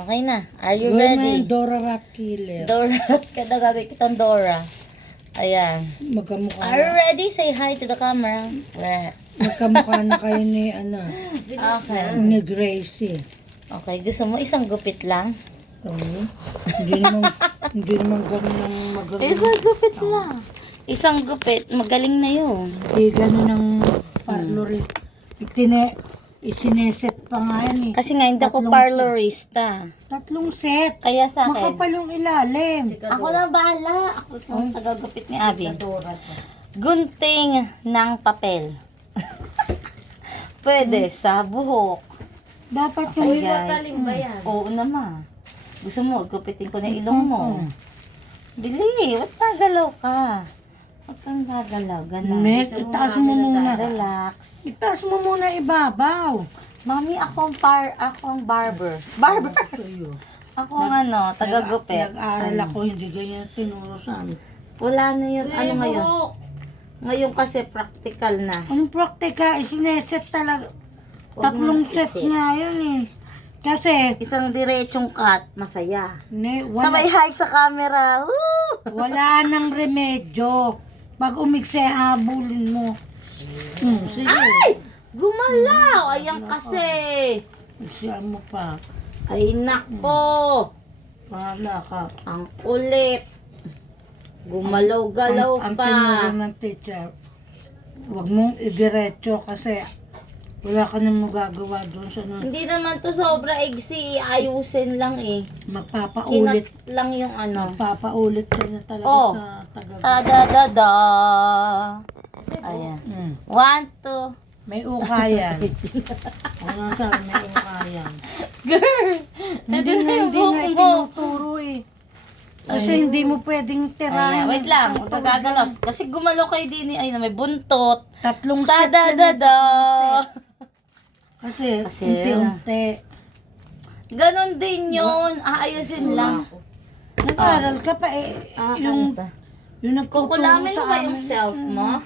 Okay na. Are you Gawin mo ready? yung Dora Rat Killer. Dora. Kada gagawin kitang Dora. Ayan. Magkamukha Are you na. ready? Say hi to the camera. Weh. Magkamukha na kayo ni, Okay. ni Gracie. Okay. Gusto mo isang gupit lang? Oo. Hindi naman ganun ang magaling. Isang gupit lang. Isang gupit. Magaling na yun. Hindi ganun ang parlor. Isineset pa nga yan eh. Kasi nga hindi ako Tatlong parlorista. 3 set. Kaya sa akin. Makapal yung ilalim. Ako na bahala. Ako yung tagagupit ni Abby. Gunting ng papel. Pwede sa buhok. Dapat Okay, yung guys. ba yan? Oo naman. Gusto mo, gupitin ko na ilong mo. Dili, ba't nagalaw ka? Huwag kang gagalaw. Ganun. Nek, Gusto itaas mo muna. Relax. Itaas mo muna ibabaw. Mami, akong barber. Barber? Ako tagagupit. Nag-aral ako, hindi ganyan tinuro sa amin. Wala na yun. Ano ngayon? Ngayon kasi practical na. Anong praktika? Isineset talaga. Huwag 3 mo set isip. nga yun eh. Kasi, Isang diretsong cut, masaya. wala, Sabay hike sa camera. Woo! wala nang remedyo. Pag umikse, habulin mo. Sige. Ay! Gumalaw! Ayan kasi. Siya mo pa. Ay, nako. Pahala ka. Ang kulit. Gumalaw-galaw Ang pa. tinuro ng teacher, huwag mong idiretso kasi wala ka nang magagawa doon sa Hindi naman to sobra igsi. Ayusin lang eh. magpapaulit. Kinat lang yung ano. Magpapaulit ka na talaga Oh. sa taga. Ta-da-da-da. Ayan. 1, 2. May ukayan. Ano sabi, may ukayan. Girl! Hindi nga itinuturo eh. Kasi hindi mo pwedeng tirahin. Ayan, wait lang. Huwag ka gagalaw. Kasi gumalaw kayo din eh. Ay, na may buntot. 3 set. Ta-da-da-da. Kasi Kasi, unti-unti. Ganon din yun. Aayusin lang. Nag-aral ka pa eh. Yung nagtuturo Kukulamin mo sa ba yung amin, self mo?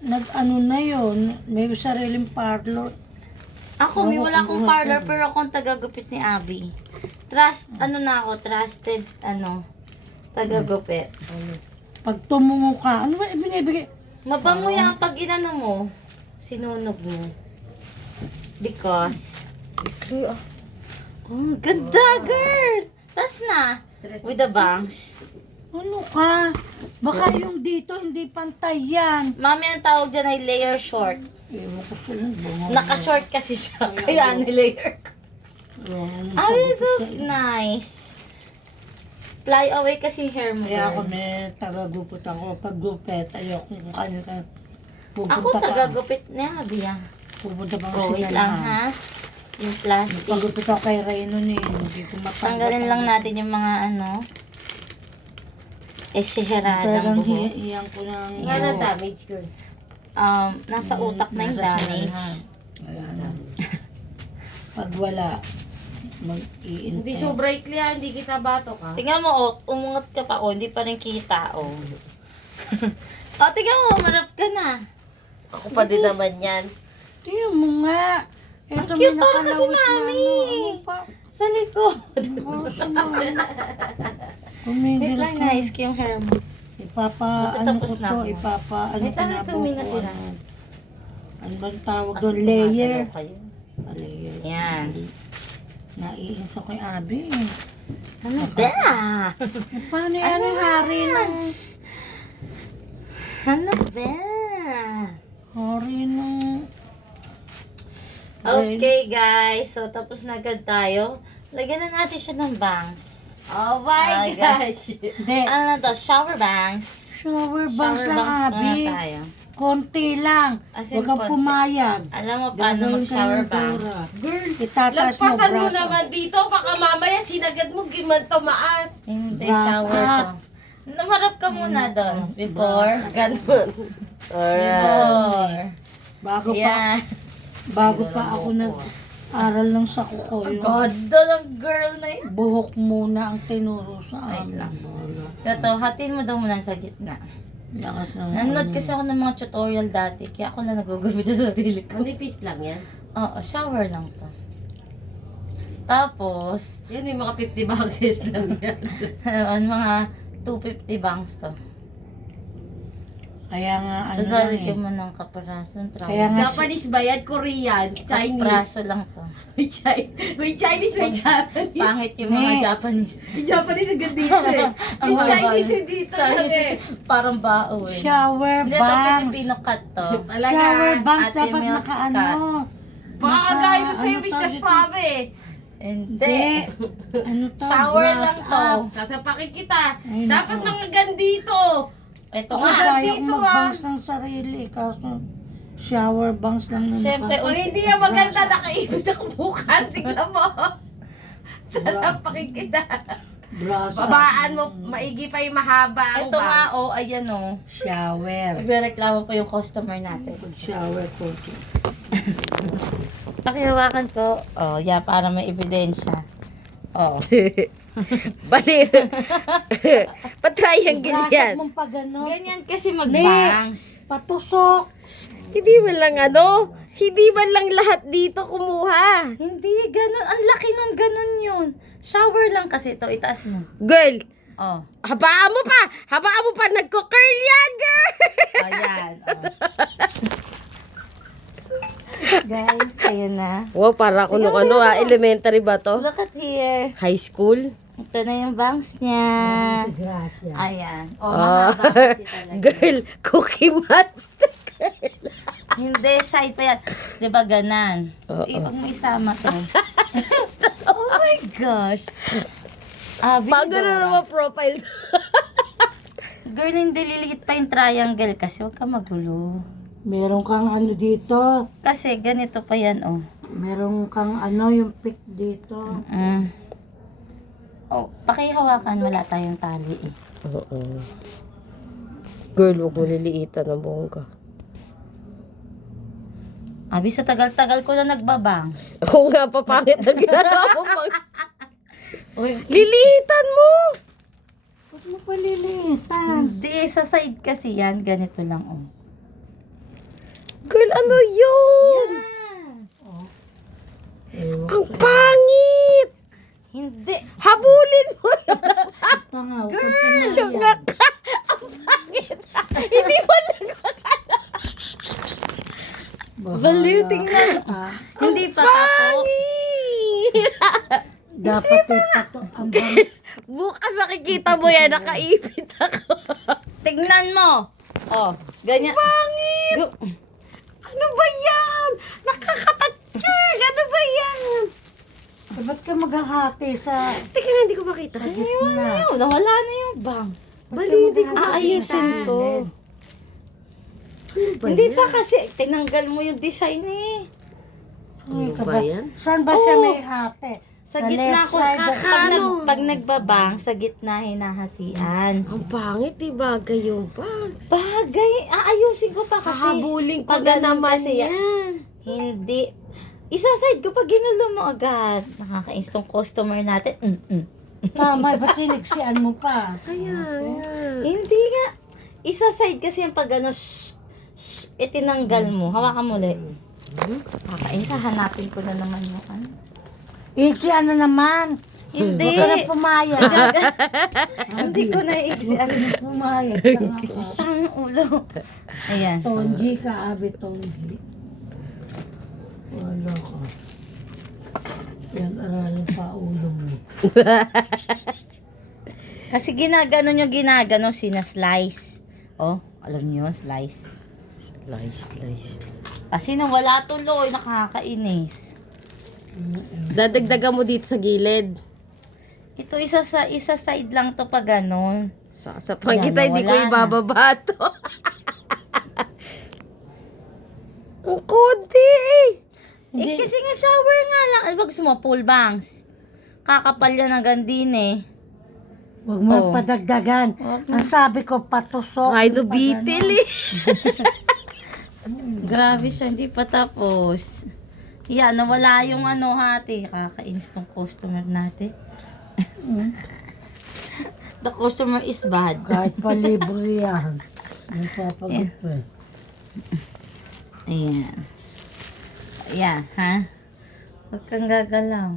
Nag-ano na yun. May sariling parlor. Ako, may wala akong parlor pero akong tagagupit ni Abby. Trusted, tagagupit. Pag tumungo ka, ano ba binibigay? Mabango yan pag inano mo, sinunog mo. Because, oh, ganda, girl! Tas na, with the bangs. Ano ka? Baka yung dito hindi pantay yan. Mami, ang tawag dyan ay layer short. Ewan ko sa yung bunga. Naka-short kasi siya, kaya ni-layer ko. Ay, so nice. Fly away kasi yung hair mo. Kaya girl. kami tagagupit ako. Pag gupit, ayoko kung kanya Ako tagagupit niya, Abby. Pupunta pa Oh, wait lang ha. Yung plastic. Pagupit ako kay Rayno hindi ko matanggap. Tanggalin lang natin yung mga esiheradang Talagang buhok. iyan ko ng... Nga na damage girl. Nasa utak na yung damage. Ayan na. Pag wala, mag-iintay. Hindi sobra ikli ha, hindi kita bato ka. Tingnan mo, oh, umungat ka pa, oh, hindi pa rin kita, oh. Tingnan mo, marap ka na. Ako pa din naman yan. Tingnan mo nga. Ito Ang cute para kasi, nakalawit na Mami. Ano pa? Sa likod. Tumigil Wait lang, ka. nice yung hair mo. Ano ko Matatapos na to, ako. ano Wait ko lang, na ito, may natira. Ano ba ang tawag doon? Layer. Gumagalaw kayo. Layer. Yan. Naiinis ako kay Abby. Ano ba? Paano yan ang hari ng... Ano ba? Hari ng... Okay guys, so tapos na agad tayo. Lagyan na natin siya ng bangs. Oh my Oh, gosh. Hindi. Ano na to? Shower bangs. Shower bangs Shower lang, bangs Abby. muna tayo. Konti lang. As in, Huwag kang konti. pumayag. Alam mo paano Gagawin mag-shower ka ng bangs? Dora. Girl, Itataas mo lagpasan mo braso. naman dito. Baka mamaya sinagad mo giman tumaas. Hindi, Brass shower up. to. Namarap ka muna doon. Before. Ganun. Before. Bago pa ako nag-aral ng sa kuko. Ang Yung ganda ng girl na yun. buhok muna ang tinuro sa Wait amin. lang. Ito, hatiin mo daw muna sa gitna. Lakas ng Nanood kasi ako ng mga tutorial dati, kaya ako lang nagugupit sa sarili ko. Manipis lang yan. Oo, shower lang to. Tapos, Yan yung mga 50 boxes lang yan. mga 250 bangs to. Kaya nga, Tapos ano lang lalagyan eh. mo ng kapirason. Kaya nga, Japanese ba yan? Korean? Chinese? Praso lang to. May Chinese, may Japanese. Pangit yung mga Nee. Japanese. Yung Japanese yung dito eh. Ang Yung haba Chinese yun. yung dito Chinese, lang eh. parang bao eh. shower Hindi, ito bangs. Filipino cut to. Talaga. Shower bangs Ate dapat Milk's naka-ano. Baka kagaya mo sa'yo, ano Mr. tawag dito? Schwab eh. Hindi. Ano to? Shower Brass lang to. up. Sasapakin kita. Ay, Dapat nako. mga gandito. Ito Ako nga. kaya dito, kong mag-bangs ng sarili. Kaso, shower bangs lang na Siyempre, Kung hindi yan maganda, nakaibig ako bukas. Tingnan mo. Sasapakin kita. Brass up. Babaan mo, maigi pa yung mahaba ang Ito nga, bang. oh, ayan oh. Shower. Nagrereklamo po yung customer natin. Shower ko. Pakihawakan po. Oh, yeah, para may ebidensya. Oh. Bali. Pa-triangle Brass yan. up mong pa gano'n. Ganyan kasi mag-bangs. Patusok. Hindi man lang ano. Hindi man lang lahat dito kumuha. Hindi, ganun. Ang laki nun, ganun yun. Shower lang kasi ito. Itaas mo. Girl, Oh. habaan mo pa. Habaan mo pa. Nagko-curl yan, girl. Ayan. Oh. Guys, ayun na. Wow, para ako nung ano elementary ba to? Look at here. High school? Ito na yung bangs niya. Gracias. Ayan. Oh, Ah. mahaba kasi talaga. Girl, cookie monster. Hindi, side pa yan. Di ba ganan? Oo. Pag mo isama to. Oh my gosh. Pag ano naman profile. Girl, hindi liliit pa yung triangle kasi huwag ka magulo. Meron kang ano dito. Kasi ganito pa yan, oh. Meron kang ano, yung pick dito. Oh, pakihawakan, wala tayong tali eh. Oo. Girl, huwag mo liliitan ng bongga. Abi, sa tagal-tagal ko na nagbabangs. Oo nga, papangit ang ginagawa mo. Uy, Liliitan mo! Huwag mo palilitan. hindi, sa side kasi yan, ganito lang, oh. Girl, ano yun? Ang pangit! Hindi. Habulin mo yun! Tanga, Syunga ka! Ang pangit! Hindi mo lang Baliw, tingnan. Hindi pa tapos. Dapat ito ang bangs. Bukas makikita mo yan, nakaipit ako. Tingnan mo. Oh, ganyan. Pangit! Ano ba yan? Nakakatatsyag! Ano ba yan? Ba't ka maghahati sa Teka nga, hindi ko makita. gitna? Ayun, nawala na yung bangs. Bali, hindi ko Aayusin ko. Hindi pa kasi, tinanggal mo yung design eh. Ano ba yan? Saan ba siya may hati? Sa Sa gitna left ko, side o pag nagbabang, sa gitna hinahatian. Ang pangit, di bagay yung bangs. Bagay, aayusin ko pa kasi. Hahabulin ko pag na ganun naman kasi yan. Hindi. Isa-side ko pag ginulo mo agad. Nakakainis tong customer natin. Tama, ba't kinigsian mo pa? Kaya nga. Hindi nga. Isa-side kasi yung pag ano, itinanggal mo. Hawakan mo ulit. Nakakainis, hanapin ko na naman yung ano. Igsian na naman. Hindi. Huwag ka na pumayag. Hindi ko na i-exam. Pumayag. Tanga ka. Tang ulo. Ayan. Tonji ka, Abi Tonji. Wala ka. Yan, aralin pa ulo mo. Kasi ginagano, sinaslice. Oh, alam niyo yun, slice. Slice. Kasi nawala tuloy, nakakainis. Dadagdagan mo dito sa gilid. Ito isa side lang to pag ganon. Sa pangkita, Yan, hindi ko wala na. ibababa to. Ang konti Eh kasi nga shower nga lang. Ay, wag gusto mo, full bangs. Kakapal yan ng gandin eh. Huwag mo Oh. padagdagan. Ang sabi ko, patusok. Rhino beetle eh. Grabe siya, hindi pa tapos. Yan, nawala yung ano hati. Kakainis tong customer natin. The customer is bad. Kahit pa libre yan. Ang papagod pa eh. Ayan. Ayan, ha? Huwag kang gagalaw.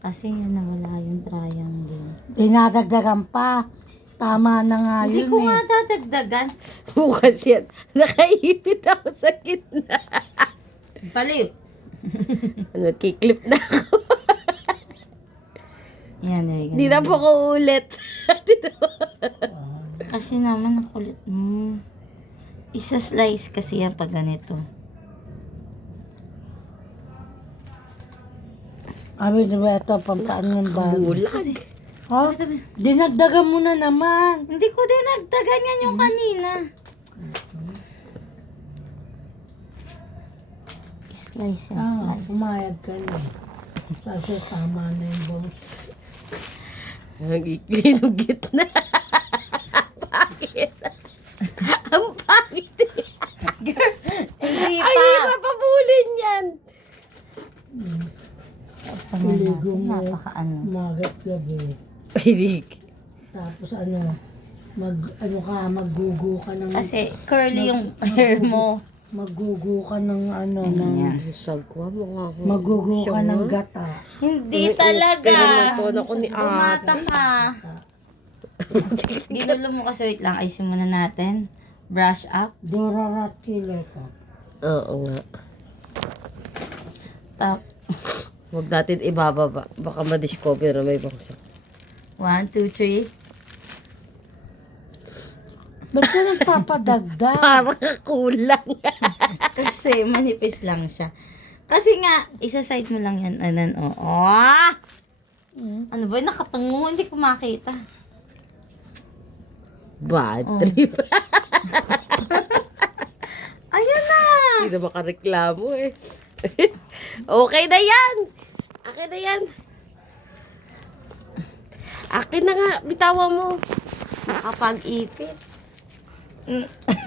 Kasi yun nawala yung triangle. Dinadagdagan pa. Tama na nga Hindi yun ko eh. nga dadagdagan. Bukas yan. Nakaipit ako sa gitna. Baliw. Nagkiklip na ako. Yan eh. Hindi na po ko ulit. Kasi naman ang kulit mo. Isa slice kasi yan pag ganito. Abi, di ba ito, pampaan ng bago. Bulag. Ha? Dinagdagan mo na naman. Hindi ko dinagdagan yan yung kanina. Slice yan, slice. Pumayag ka na. Kasi tama na yung bones. Nag-ikli ng gitna. Bakit? Ang pangit. Hindi Ay, pa. hirap abulin yan. Basta mo Piligo natin, mo. napaka-ano. Umagat gabi. Ay, Tapos maggugo ka ng... Kasi curly yung hair mo. Maggugo ka ng Ganyan. sagwa mo nga ako. Maggugo ka ng gata. Hindi talaga. Experimenton ako ni Bumata ka. Ginulo mo kasi, wait lang, ayusin muna natin. Brush up. Dora Rat Killer ka. Oo nga. Top. Huwag natin ibababa. Baka ma-discover na may bangsa. 1, 2, 3. Ba't ka nagpapadagdag? Parang kulang. Kasi manipis lang siya. Kasi nga, isa-side mo lang yan. Anan, oh. Oh! Ano ba? Nakatungo. Hindi ko makita. Bad trip. Ayan na! Hindi na makareklamo eh. Okay na yan. Akin na yan. Akin na nga. Bitawa mo. Nakapag-ipit.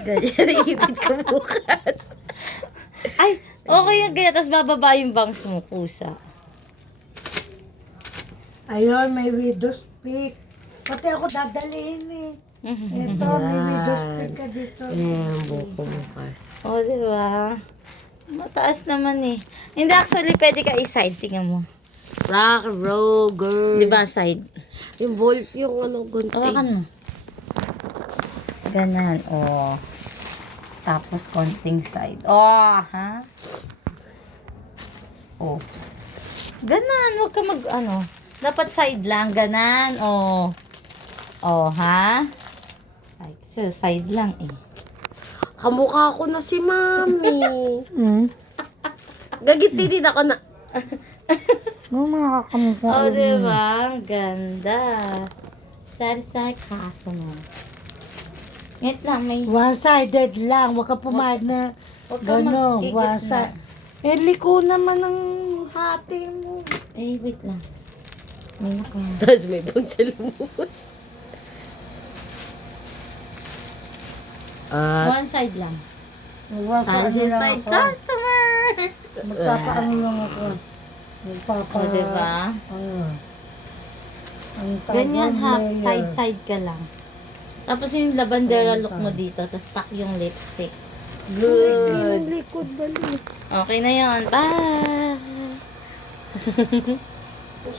Ganyan, ipit ka bukas. Ay, okay yan ganyan. Tapos bababa yung bangs mo, pusa. Ayun, may widow's peak. Pati ako dadalhin eh. Ito, may widow's peak ka dito. Ayan, buko bukas. O, di ba? Mataas naman eh. Hindi, actually, pwede ka i-side. Tingnan mo. Rock, roll, girl. Di ba, side? Yung ball, yung ano, gunting. Hawakan mo. Ganan, oh. Tapos, konting side. Oh, ha? Oh. Ganan, huwag ka dapat side lang, ganan, oh. Oh, ha? Ay, so, side lang eh. Kamukha ko na si Mami. Gagiti din ako na. Makakamukha. Oh, diba? Ang ganda. Satisfied customer. Wait lang, may... One-sided lang. Huwag ka pumayag na Huwag ka gano'n. mag-gigit One-sided. na. Liko naman ang hati mo. Eh, wait lang. May naka... Tapos may bang sa lumubos. One side lang. One-sided lang Satisfied ako. customer! Magpapaano lang ako. Magpapa... O, diba? Ang tawag Ganyan, half layer. side-side ka lang. Tapos yung lavandera look mo dito, tapos pack yung lipstick. Good. Likod balik. Okay na yon. Bye!